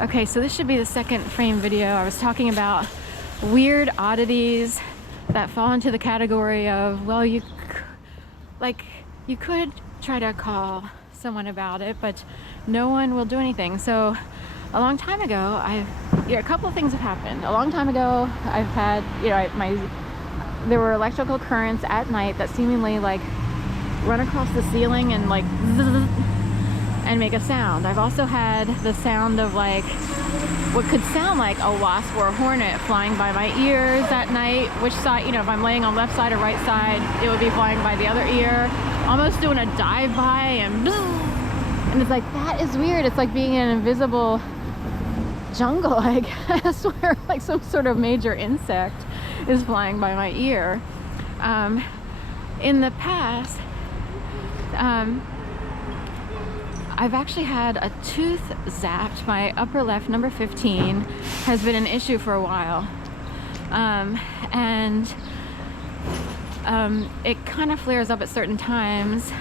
Okay, so this should be the second frame video. I was talking about weird oddities that fall into the category of, well, you could try to call someone about it, but no one will do anything. So a long time ago, a couple of things have happened. A long time ago, I've had, there were electrical currents at night that seemingly like run across the ceiling and like zzz, and make a sound. I've also had the sound of like what could sound like a wasp or a hornet flying by my ears at night. Which side, if I'm laying on left side or right side, it would be flying by the other ear, almost doing a dive by, and it's like, that is weird. It's like being in an invisible jungle, I guess, where like some sort of major insect is flying by my ear. In the past, I've actually had a tooth zapped. My upper left, number 15, has been an issue for a while. It kind of flares up at certain times.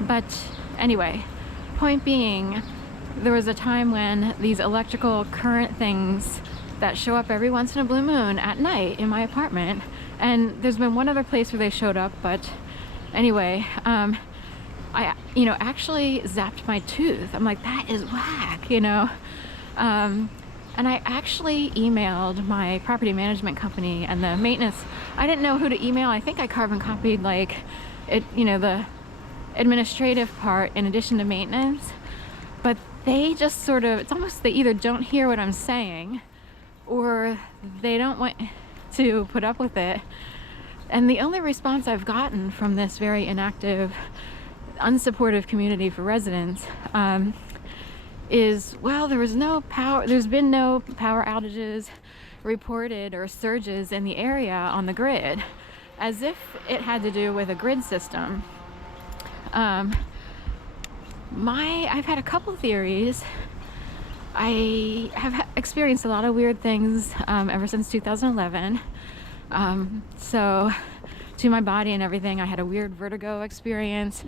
But anyway, point being, there was a time when these electrical current things that show up every once in a blue moon at night in my apartment, and there's been one other place where they showed up, but anyway, I actually zapped my tooth. I'm like, that is whack, and I actually emailed my property management company and the maintenance. I didn't know who to email. I think I carbon copied like it, the administrative part in addition to maintenance, but they just sort of, it's almost they either don't hear what I'm saying or they don't want to put up with it. And the only response I've gotten from this very inactive, unsupportive community for residents is, well, there's been no power outages reported or surges in the area on the grid, as if it had to do with a grid system. I've had a couple theories. I have experienced a lot of weird things ever since 2011. So to my body and everything, I had a weird vertigo experience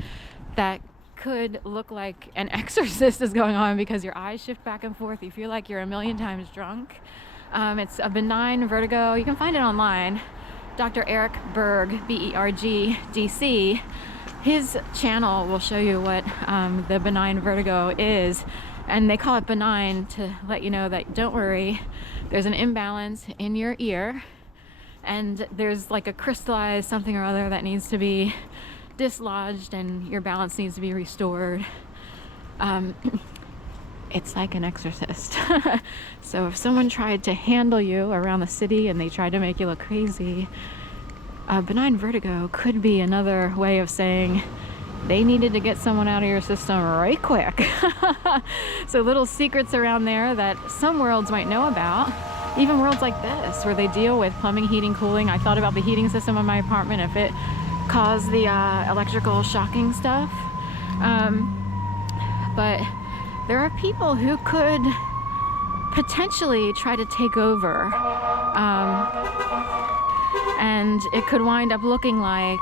that could look like an exorcist is going on because your eyes shift back and forth. You feel like you're a million times drunk. It's a benign vertigo. You can find it online. Dr. Eric Berg, B-E-R-G, D-C, his channel will show you what the benign vertigo is. And they call it benign to let you know that, don't worry, there's an imbalance in your ear and there's like a crystallized something or other that needs to be dislodged and your balance needs to be restored. It's like an exorcist. So if someone tried to handle you around the city and they tried to make you look crazy, benign vertigo could be another way of saying they needed to get someone out of your system right quick. So little secrets around there that some worlds might know about, even worlds like this where they deal with plumbing, heating, cooling. I thought about the heating system in my apartment, if it caused the electrical shocking stuff. But there are people who could potentially try to take over, and it could wind up looking like,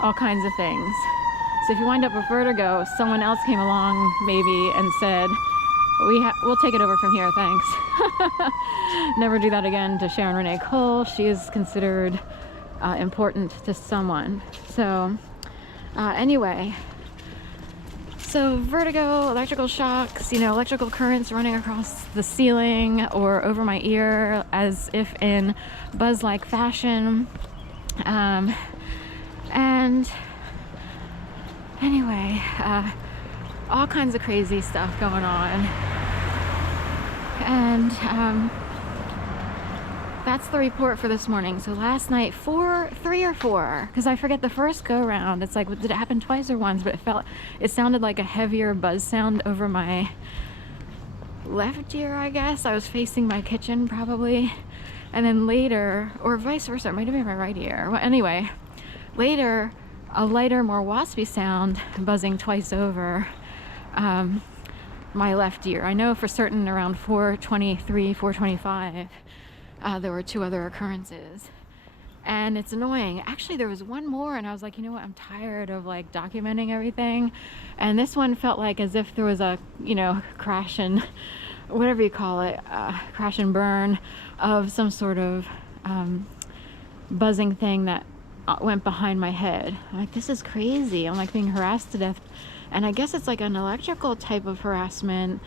all kinds of things. So if you wind up with vertigo, someone else came along maybe and said, we'll take it over from here, thanks. Never do that again to Sharon Renee Cole. She is considered important to someone. So anyway, so vertigo, electrical shocks, electrical currents running across the ceiling or over my ear as if in buzz-like fashion. And anyway, all kinds of crazy stuff going on. And that's the report for this morning. So last night, 3 or 4, because I forget the first go round. It's like, did it happen twice or once? But it sounded like a heavier buzz sound over my left ear, I guess. I was facing my kitchen probably. And then later, or vice versa, it might have been my right ear. Well, anyway, later, a lighter, more waspy sound buzzing twice over my left ear. I know for certain around 4:23, 4:25, there were 2 other occurrences. and it's annoying. Actually, there was one more, and I was like, you know what, I'm tired of like documenting everything. And this one felt like as if there was a, you know, crash and whatever you call it, crash and burn of some sort of buzzing thing that went behind my head. I'm like, this is crazy. I'm like being harassed to death. And I guess it's like an electrical type of harassment.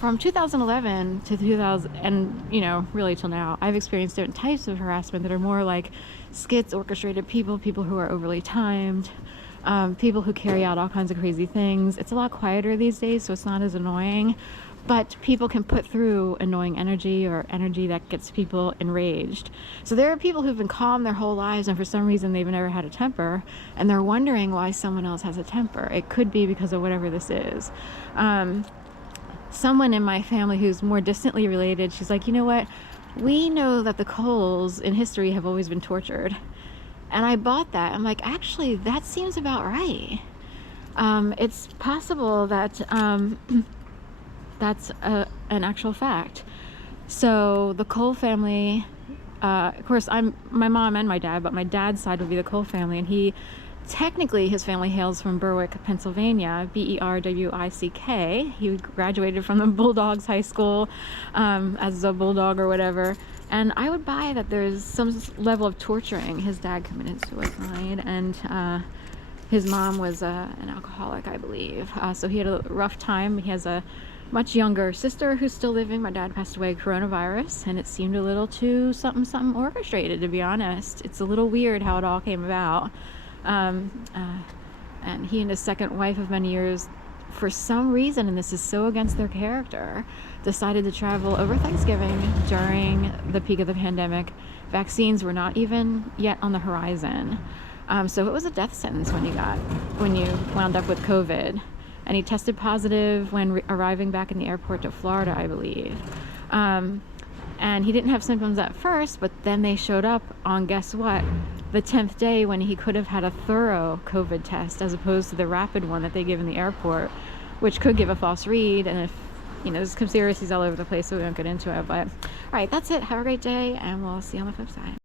From 2011 to 2000, and you know, really till now, I've experienced different types of harassment that are more like skits, orchestrated people who are overly timed, people who carry out all kinds of crazy things. It's a lot quieter these days, so it's not as annoying, but people can put through annoying energy or energy that gets people enraged. So there are people who've been calm their whole lives, and for some reason they've never had a temper, and they're wondering why someone else has a temper. It could be because of whatever this is. Someone in my family who's more distantly related, she's like, you know what, we know that the Coles in history have always been tortured. And I bought that. I'm like, actually, that seems about right. It's possible that that's an actual fact. So the Cole family, of course, my mom and my dad, but my dad's side would be the Cole family, and technically his family hails from Berwick, Pennsylvania, Berwick. He graduated from the Bulldogs High School as a bulldog or whatever. And I would buy that there's some level of torturing. His dad committed suicide, and his mom was an alcoholic, I believe. So he had a rough time. He has a much younger sister who's still living. My dad passed away of coronavirus, and it seemed a little too something orchestrated, to be honest. It's a little weird how it all came about. And he and his second wife of many years, for some reason, and this is so against their character, decided to travel over Thanksgiving during the peak of the pandemic. Vaccines were not even yet on the horizon. So it was a death sentence when you wound up with COVID. And he tested positive when arriving back in the airport to Florida, I believe. And he didn't have symptoms at first, but then they showed up on, guess what, the 10th day, when he could have had a thorough COVID test as opposed to the rapid one that they give in the airport, which could give a false read. And if, you know, there's conspiracies all over the place, so we won't get into it. But all right, that's it. Have a great day, and we'll see you on the flip side.